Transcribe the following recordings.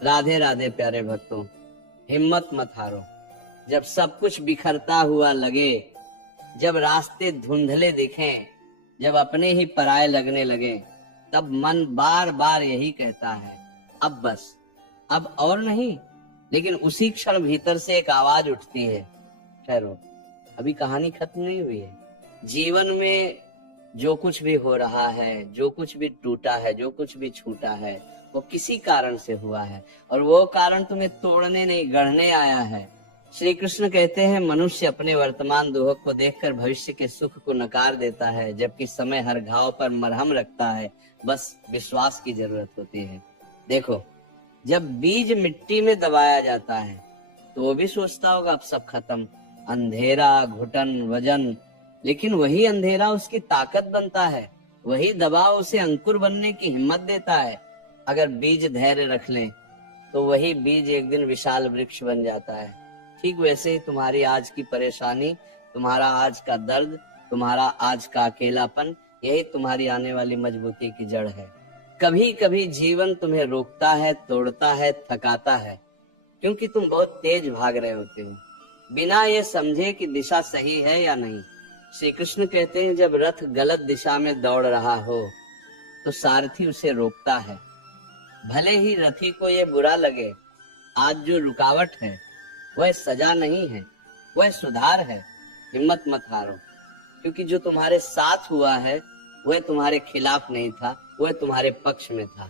राधे राधे प्यारे भक्तों, हिम्मत मत हारो। जब सब कुछ बिखरता हुआ लगे, जब रास्ते धुंधले दिखें, जब अपने ही पराये लगने लगे, तब मन बार बार यही कहता है, अब बस, अब और नहीं। लेकिन उसी क्षण भीतर से एक आवाज उठती है, ठहरो, अभी कहानी खत्म नहीं हुई है। जीवन में जो कुछ भी हो रहा है, जो कुछ भी टूटा है, जो कुछ भी छूटा है, वो किसी कारण से हुआ है, और वो कारण तुम्हें तोड़ने नहीं, गढ़ने आया है। श्री कृष्ण कहते हैं, मनुष्य अपने वर्तमान दुख को देखकर भविष्य के सुख को नकार देता है, जबकि समय हर घाव पर मरहम रखता है, बस विश्वास की जरूरत होती है। देखो, जब बीज मिट्टी में दबाया जाता है तो वो भी सोचता होगा अब सब खत्म, अंधेरा, घुटन, वजन, लेकिन वही अंधेरा उसकी ताकत बनता है, वही दबाव उसे अंकुर बनने की हिम्मत देता है। अगर बीज धैर्य रख लें तो वही बीज एक दिन विशाल वृक्ष बन जाता है। ठीक वैसे ही तुम्हारी आज की परेशानी, तुम्हारा आज का दर्द, तुम्हारा आज का अकेलापन, यही तुम्हारी आने वाली मजबूती की जड़ है। कभी कभी जीवन तुम्हें रोकता है, तोड़ता है, थकाता है, क्योंकि तुम बहुत तेज भाग रहे होते हो, बिना ये समझे कि दिशा सही है या नहीं। श्री कृष्ण कहते हैं, जब रथ गलत दिशा में दौड़ रहा हो तो सारथी उसे रोकता है। भले ही रथी को ये बुरा लगे, आज जो रुकावट है वह सजा नहीं है, वह सुधार है। हिम्मत मत हारो, क्योंकि जो तुम्हारे साथ हुआ है वह तुम्हारे खिलाफ नहीं था, वह तुम्हारे पक्ष में था।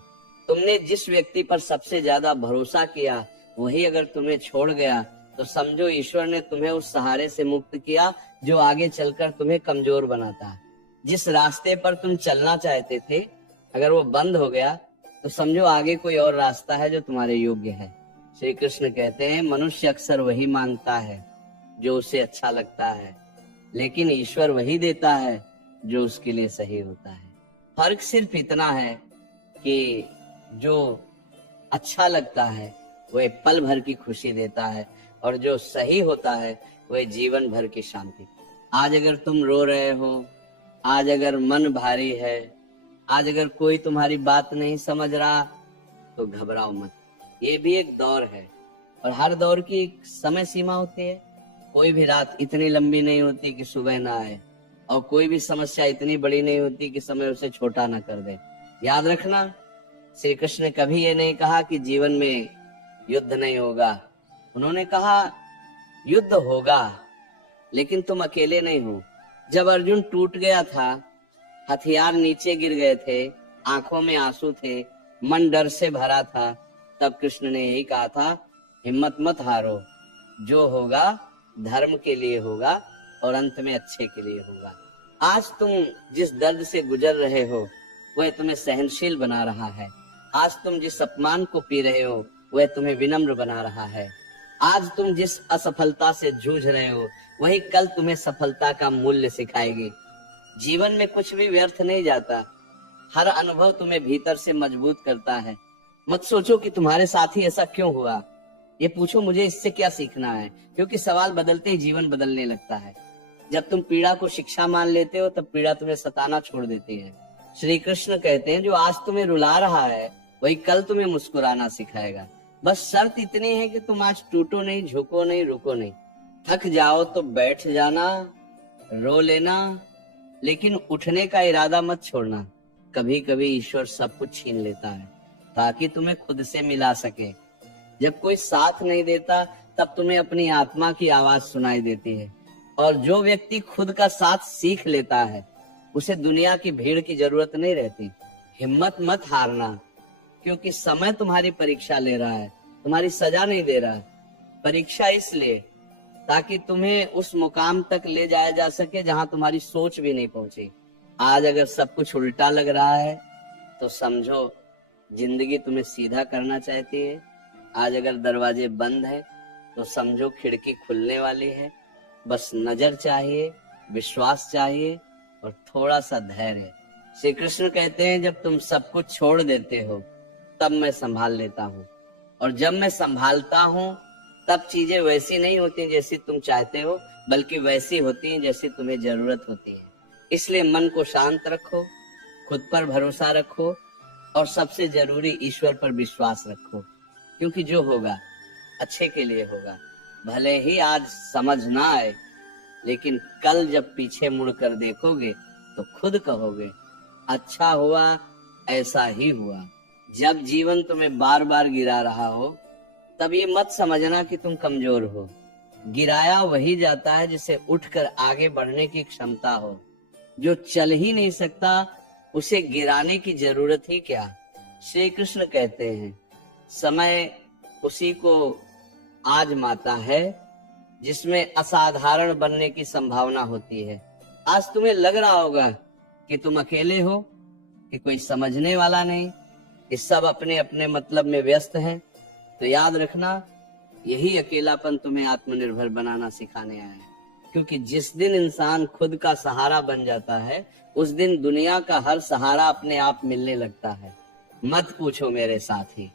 तुमने जिस व्यक्ति पर सबसे ज्यादा भरोसा किया वही अगर तुम्हें छोड़ गया तो समझो ईश्वर ने तुम्हें उस सहारे से मुक्त किया जो आगे चलकर तुम्हें कमजोर बनाता है। जिस रास्ते पर तुम चलना चाहते थे अगर वो बंद हो गया तो समझो आगे कोई और रास्ता है जो तुम्हारे योग्य है। श्री कृष्ण कहते हैं, मनुष्य अक्सर वही मांगता है जो उसे अच्छा लगता है, लेकिन ईश्वर वही देता है जो उसके लिए सही होता है। फर्क सिर्फ इतना है कि जो अच्छा लगता है वह पल भर की खुशी देता है, और जो सही होता है वह जीवन भर की शांति। आज अगर तुम रो रहे हो, आज अगर मन भारी है, आज अगर कोई तुम्हारी बात नहीं समझ रहा, तो घबराओ मत। ये भी एक दौर है, और हर दौर की एक समय सीमा होती है। कोई भी रात इतनी लंबी नहीं होती कि सुबह ना आए, और कोई भी समस्या इतनी बड़ी नहीं होती कि समय उसे छोटा ना कर दे। याद रखना, श्री कृष्ण ने कभी ये नहीं कहा कि जीवन में युद्ध नहीं होगा। उन्होंने कहा युद्ध होगा, लेकिन तुम अकेले नहीं हो। जब अर्जुन टूट गया था, हथियार नीचे गिर गए थे, आंखों में आंसू थे, मन डर से भरा था, तब कृष्ण ने यही कहा था, हिम्मत मत हारो, जो होगा धर्म के लिए होगा और अंत में अच्छे के लिए होगा। आज तुम जिस दर्द से गुजर रहे हो वह तुम्हें सहनशील बना रहा है। आज तुम जिस अपमान को पी रहे हो वह तुम्हें विनम्र बना रहा है। आज तुम जिस असफलता से जूझ रहे हो वही कल तुम्हें सफलता का मूल्य सिखाएगी। जीवन में कुछ भी व्यर्थ नहीं जाता, हर अनुभव तुम्हें भीतर से मजबूत करता है। मत सोचो कि तुम्हारे साथ ही ऐसा क्यों हुआ, ये पूछो मुझे इससे क्या सीखना है, क्योंकि सवाल बदलते ही जीवन बदलने लगता है। जब तुम पीड़ा को शिक्षा मान लेते हो तब पीड़ा तुम्हें सताना छोड़ देती है। श्री कृष्ण कहते हैं, जो आज तुम्हें रुला रहा है वही कल तुम्हें मुस्कुराना सिखाएगा। बस शर्त इतनी है कि तुम आज टूटो नहीं, झुको नहीं, रुको नहीं। थक जाओ तो बैठ जाना, रो लेना, लेकिन उठने का इरादा मत छोड़ना। कभी कभी ईश्वर सब कुछ छीन लेता है ताकि तुम्हें खुद से मिला सके। जब कोई साथ नहीं देता तब तुम्हें अपनी आत्मा की आवाज सुनाई देती है, और जो व्यक्ति खुद का साथ सीख लेता है उसे दुनिया की भीड़ की जरूरत नहीं रहती। हिम्मत मत हारना, क्योंकि समय तुम्हारी परीक्षा ले रहा है, तुम्हारी सजा नहीं दे रहा है। परीक्षा इसलिए ताकि तुम्हें उस मुकाम तक ले जाया जा सके जहां तुम्हारी सोच भी नहीं पहुंची। आज अगर सब कुछ उल्टा लग रहा है तो समझो जिंदगी तुम्हें सीधा करना चाहती है। आज अगर दरवाजे बंद है तो समझो खिड़की खुलने वाली है। बस नजर चाहिए, विश्वास चाहिए और थोड़ा सा धैर्य। श्री कृष्ण कहते हैं, जब तुम सब कुछ छोड़ देते हो तब मैं संभाल लेता हूँ, और जब मैं संभालता हूँ तब चीजें वैसी नहीं होती जैसी तुम चाहते हो, बल्कि वैसी होती हैं जैसी तुम्हें जरूरत होती है। इसलिए मन को शांत रखो, खुद पर भरोसा रखो, और सबसे जरूरी ईश्वर पर विश्वास रखो। क्योंकि जो होगा अच्छे के लिए होगा। भले ही आज समझ ना आए, लेकिन कल जब पीछे मुड़कर देखोगे तो खुद कहोगे अच्छा हुआ, ऐसा ही हुआ। जब जीवन तुम्हें बार बार गिरा रहा हो, तब ये मत समझना कि तुम कमजोर हो। गिराया वही जाता है जिसे उठकर आगे बढ़ने की क्षमता हो। जो चल ही नहीं सकता, उसे गिराने की जरूरत ही क्या। श्री कृष्ण कहते हैं समय उसी को आजमाता है जिसमें असाधारण बनने की संभावना होती है। आज तुम्हें लग रहा होगा कि तुम अकेले हो, कि कोई समझने वाला नहीं, कि सब अपने अपने मतलब में व्यस्त हैं। तो याद रखना, यही अकेलापन तुम्हें आत्मनिर्भर बनाना सिखाने आया है। क्योंकि जिस दिन इंसान खुद का सहारा बन जाता है, उस दिन दुनिया का हर सहारा अपने आप मिलने लगता है। मत पूछो मेरे साथी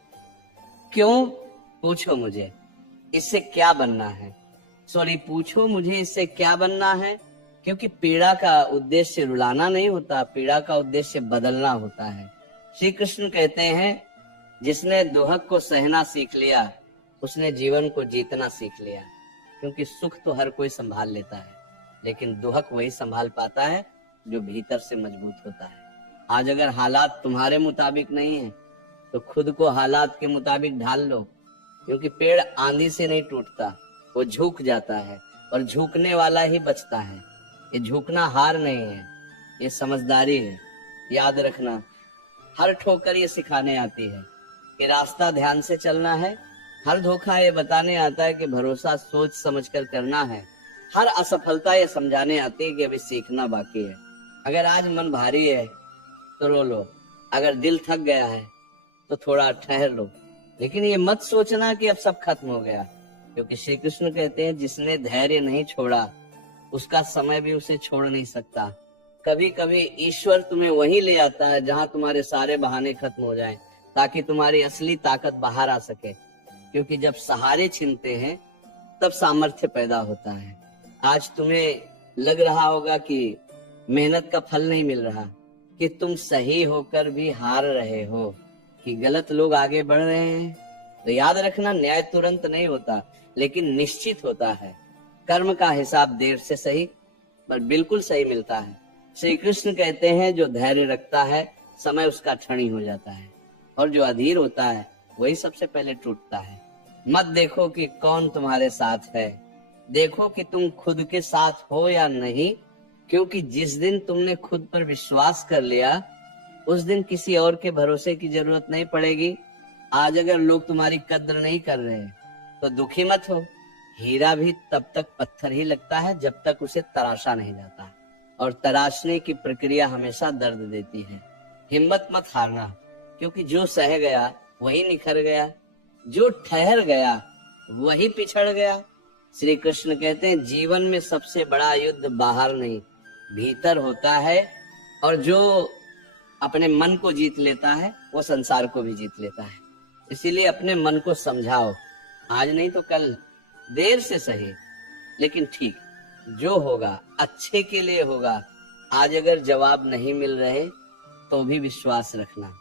क्यों, पूछो मुझे इससे क्या बनना है। पूछो मुझे इससे क्या बनना है। क्योंकि पीड़ा का उद्देश्य रुलाना नहीं होता, पीड़ा का उद्देश्य बदलना होता है। श्री कृष्ण कहते हैं जिसने दुहक को सहना सीख लिया, उसने जीवन को जीतना सीख लिया। क्योंकि सुख तो हर कोई संभाल लेता है, लेकिन दुहक वही संभाल पाता है जो भीतर से मजबूत होता है। आज अगर हालात तुम्हारे मुताबिक नहीं है, तो खुद को हालात के मुताबिक ढाल लो। क्योंकि पेड़ आंधी से नहीं टूटता, वो झुक जाता है, और झुकने वाला ही बचता है। ये झुकना हार नहीं है, ये समझदारी है। याद रखना, हर ठोकर ये सिखाने आती है कि रास्ता ध्यान से चलना है। हर धोखा ये बताने आता है कि भरोसा सोच समझकर करना है। हर असफलता ये समझाने आती है कि अभी सीखना बाकी है। अगर आज मन भारी है तो रो लो, अगर दिल थक गया है तो थोड़ा ठहर लो, लेकिन ये मत सोचना कि अब सब खत्म हो गया। क्योंकि श्री कृष्ण कहते हैं जिसने धैर्य नहीं छोड़ा, उसका समय भी उसे छोड़ नहीं सकता। कभी कभी ईश्वर तुम्हें वहीं ले आता है जहां तुम्हारे सारे बहाने खत्म हो जाएं, ताकि तुम्हारी असली ताकत बाहर आ सके। क्योंकि जब सहारे छिनते हैं तब सामर्थ्य पैदा होता है। आज तुम्हें लग रहा होगा कि मेहनत का फल नहीं मिल रहा, कि तुम सही होकर भी हार रहे हो, कि गलत लोग आगे बढ़ रहे हैं। तो याद रखना, न्याय तुरंत नहीं होता, लेकिन निश्चित होता है। कर्म का हिसाब देर से सही पर बिल्कुल सही मिलता है। श्री कृष्ण कहते हैं जो धैर्य रखता है, समय उसका क्षणी हो जाता है, और जो अधीर होता है वही सबसे पहले टूटता है। मत देखो कि कौन तुम्हारे साथ है, देखो कि तुम खुद के साथ हो या नहीं। क्योंकि जिस दिन तुमने खुद पर विश्वास कर लिया, उस दिन किसी और के भरोसे की जरूरत नहीं पड़ेगी। आज अगर लोग तुम्हारी कद्र नहीं कर रहे तो दुखी मत हो। हीरा भी तब तक पत्थर ही लगता है जब तक उसे तराशा नहीं जाता, और तराशने की प्रक्रिया हमेशा दर्द देती है। हिम्मत मत हारना, क्योंकि जो सह गया वही निखर गया, जो ठहर गया वही पिछड़ गया। श्री कृष्ण कहते हैं जीवन में सबसे बड़ा युद्ध बाहर नहीं, भीतर होता है। और जो अपने मन को जीत लेता है, वो संसार को भी जीत लेता है। इसीलिए अपने मन को समझाओ, आज नहीं तो कल, देर से सही, लेकिन ठीक, जो होगा अच्छे के लिए होगा। आज अगर जवाब नहीं मिल रहे तो भी विश्वास रखना,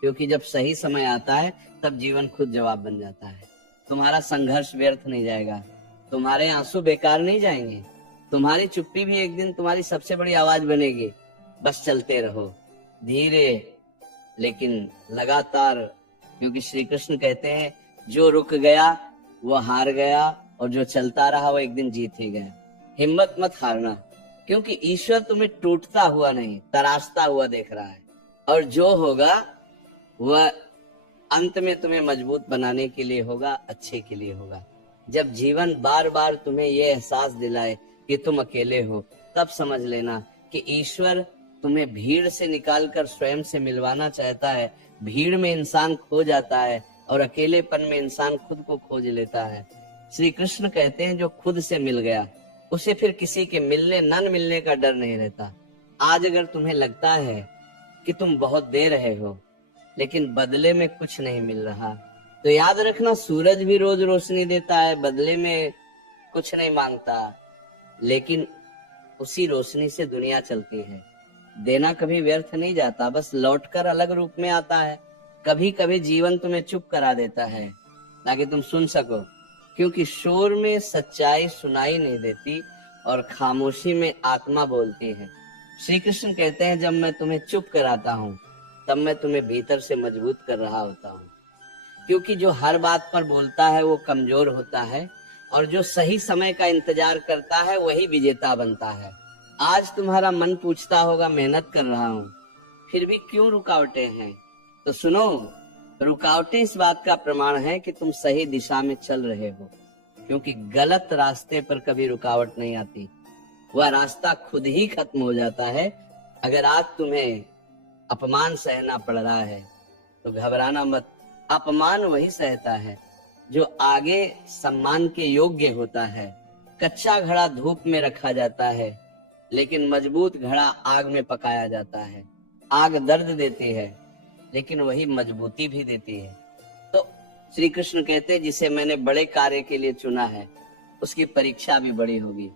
क्योंकि जब सही समय आता है तब जीवन खुद जवाब बन जाता है। तुम्हारा संघर्ष व्यर्थ नहीं जाएगा, तुम्हारे आंसू बेकार नहीं जाएंगे, तुम्हारी चुप्पी भी एक दिन तुम्हारी सबसे बड़ी आवाज बनेगी। बस चलते रहो, धीरे लेकिन लगातार। क्योंकि श्री कृष्ण कहते हैं जो रुक गया वो हार गया, और जो चलता रहा वो एक दिन जीत ही गया। हिम्मत मत हारना, क्योंकि ईश्वर तुम्हें टूटता हुआ नहीं, तराशता हुआ देख रहा है। और जो होगा वह अंत में तुम्हें मजबूत बनाने के लिए होगा, अच्छे के लिए होगा। जब जीवन बार बार तुम्हें यह एहसास दिलाए कि तुम अकेले हो, तब समझ लेना कि ईश्वर तुम्हें भीड़ से निकालकर स्वयं से मिलवाना चाहता है। भीड़ में इंसान खो जाता है, और अकेलेपन में इंसान खुद को खोज लेता है। श्री कृष्ण कहते हैं जो खुद से मिल गया, उसे फिर किसी के मिलने न मिलने का डर नहीं रहता। आज अगर तुम्हें लगता है कि तुम बहुत दे रहे हो, लेकिन बदले में कुछ नहीं मिल रहा, तो याद रखना, सूरज भी रोज रोशनी देता है, बदले में कुछ नहीं मांगता, लेकिन उसी रोशनी से दुनिया चलती है। देना कभी व्यर्थ नहीं जाता, बस लौटकर अलग रूप में आता है। कभी कभी जीवन तुम्हें चुप करा देता है, ताकि तुम सुन सको, क्योंकि शोर में सच्चाई सुनाई नहीं देती और खामोशी में आत्मा बोलती है। श्री कृष्ण कहते हैं, जब मैं तुम्हें चुप कराता हूँ तब मैं तुम्हें भीतर से मजबूत कर रहा होता हूँ, क्योंकि जो हर बात पर बोलता है वो कमजोर होता है और जो सही समय का इंतजार करता है वही विजेता बनता है। आज तुम्हारा मन पूछता होगा, मेहनत कर रहा हूँ फिर भी क्यों रुकावटें हैं? तो सुनो, रुकावटें इस बात का प्रमाण है कि तुम सही दिशा में चल रहे हो, क्योंकि गलत रास्ते पर कभी रुकावट नहीं आती, वह रास्ता खुद ही खत्म हो जाता है। अगर आज तुम्हें अपमान सहना पड़ रहा है तो घबराना मत। अपमान वही सहता है जो आगे सम्मान के योग्य होता है। कच्चा घड़ा धूप में रखा जाता है, लेकिन मजबूत घड़ा आग में पकाया जाता है। आग दर्द देती है, लेकिन वही मजबूती भी देती है। तो श्री कृष्ण कहते हैं, जिसे मैंने बड़े कार्य के लिए चुना है उसकी परीक्षा भी बड़ी होगी,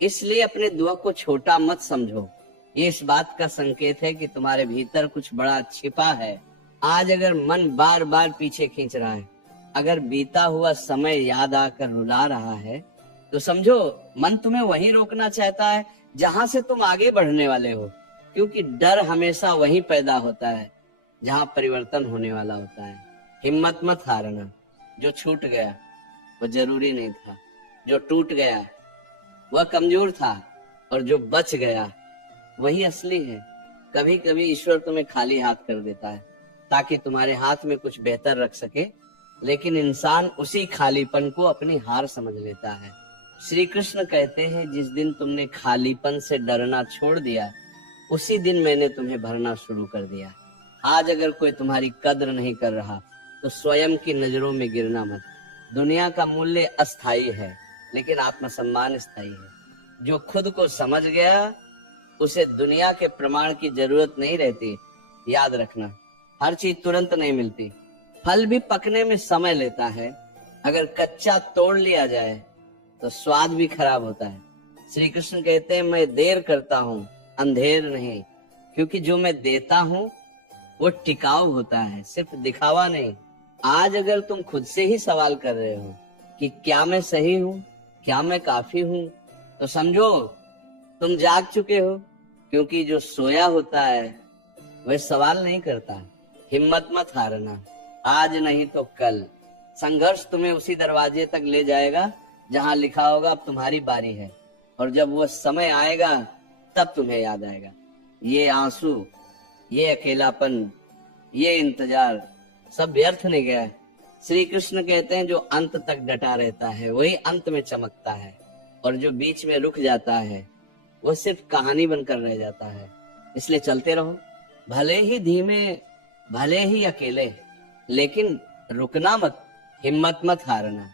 इसलिए अपने दुआ को छोटा मत समझो। ये इस बात का संकेत है कि तुम्हारे भीतर कुछ बड़ा छिपा है। आज अगर मन बार बार पीछे खींच रहा है, अगर बीता हुआ समय याद आकर रुला रहा है, तो समझो मन तुम्हें वहीं रोकना चाहता है जहां से तुम आगे बढ़ने वाले हो, क्योंकि डर हमेशा वहीं पैदा होता है जहां परिवर्तन होने वाला होता है। हिम्मत मत हारना। जो छूट गया वो जरूरी नहीं था, जो टूट गया वह कमजोर था, और जो बच गया वही असली है। कभी कभी ईश्वर तुम्हें खाली हाथ कर देता है ताकि तुम्हारे हाथ में कुछ बेहतर रख सके, लेकिन इंसान उसी खालीपन को अपनी हार समझ लेता है। श्री कृष्ण कहते हैं, जिस दिन तुमने खालीपन से डरना छोड़ दिया उसी दिन मैंने तुम्हें भरना शुरू कर दिया। आज अगर कोई तुम्हारी कद्र नहीं कर रहा तो स्वयं की नजरों में गिरना मत। दुनिया का मूल्य अस्थाई है, लेकिन आत्मसम्मान स्थायी है। जो खुद को समझ गया उसे दुनिया के प्रमाण की जरूरत नहीं रहती। याद रखना, हर चीज तुरंत नहीं मिलती। फल भी पकने में समय लेता है। अगर कच्चा तोड़ लिया जाए तो स्वाद भी खराब होता है। श्री कृष्ण कहते हैं, मैं देर करता हूँ अंधेर नहीं, क्योंकि जो मैं देता हूँ वो टिकाऊ होता है, सिर्फ दिखावा नहीं। आज अगर तुम खुद से ही सवाल कर रहे हो कि क्या मैं सही हूँ, क्या मैं काफी हूँ, तो समझो तुम जाग चुके हो, क्योंकि जो सोया होता है वह सवाल नहीं करता। हिम्मत मत हारना, आज नहीं तो कल। संघर्ष तुम्हें उसी दरवाजे तक ले जाएगा जहां लिखा होगा अब तुम्हारी बारी है, और जब वो समय आएगा तब तुम्हें याद आएगा। ये आंसू, ये अकेलापन, ये इंतजार सब व्यर्थ नहीं गया। श्री कृष्ण कहते हैं, जो अंत तक डटा रहता है वही अंत में चमकता है, और जो बीच में रुक जाता है वो सिर्फ कहानी बनकर रह जाता है। इसलिए चलते रहो, भले ही धीमे, भले ही अकेले, लेकिन रुकना मत, हिम्मत मत हारना।